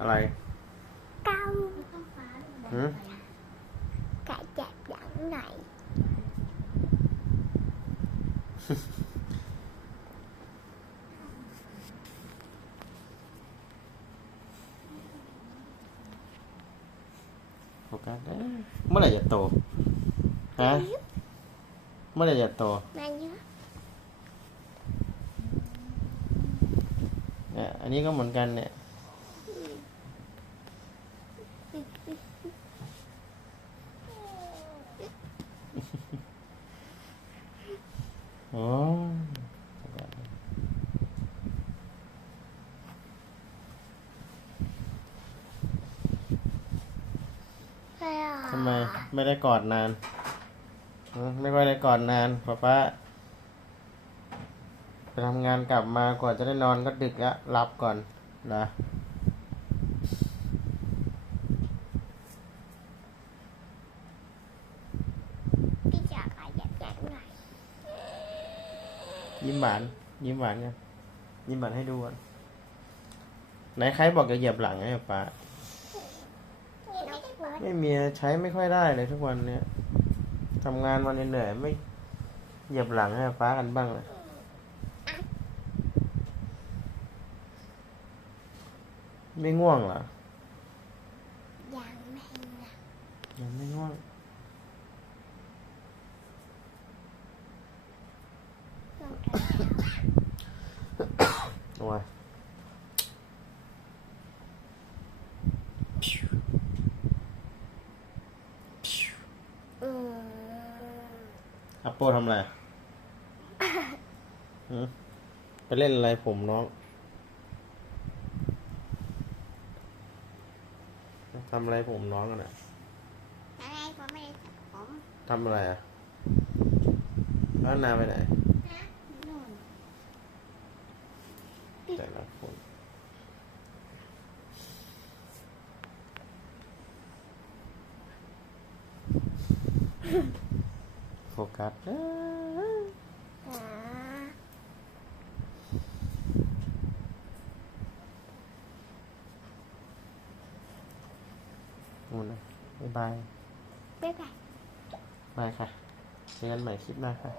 อะไร câu หืม cả chặt dẫn này โฟกัสเอ๊ะเมื่อไหร่จะโตฮะเมื่อไหร่จะโต mà nhớ เนี่ยอันนี้ก็เหมือนกันเนี่ย โอ้ Hay à ทำไมไม่ได้กอดนานหือไม่ค่อยได้กอดนานป๊าป๊าไปทำงานกลับมากว่าจะได้นอนก็ดึกแล้วหลับก่อนนะ ยิ้มหวาน ยิ้มหวานกันยิ้มหวานให้ดูก่อนไหนใครบอกจะเหยียบหลังให้ป๊า đâu có ไม่มีใช้ไม่ค่อยได้เลยทุกวันเนี้ยทำงานวันเหนื่อยๆไม่เหยียบหลังให้ป๊ากันบ้างเลยไม่ง่วงเหรอ dẫn này nè ยังไม่ง่วง cái โอ้ย ừ. อัปโปทำอะไรหือไปเล่นอะไรผมน้องทำอะไรผมน้องกันอะ ở đây có mấy cũng ทำอะไรอะแล้วนาไปไหน แต่ละคนโฟกัสนะมูนะบ๊ายบายบ๊ายบายบายค่ะเจอกันใหม่คลิปหน้าค่ะ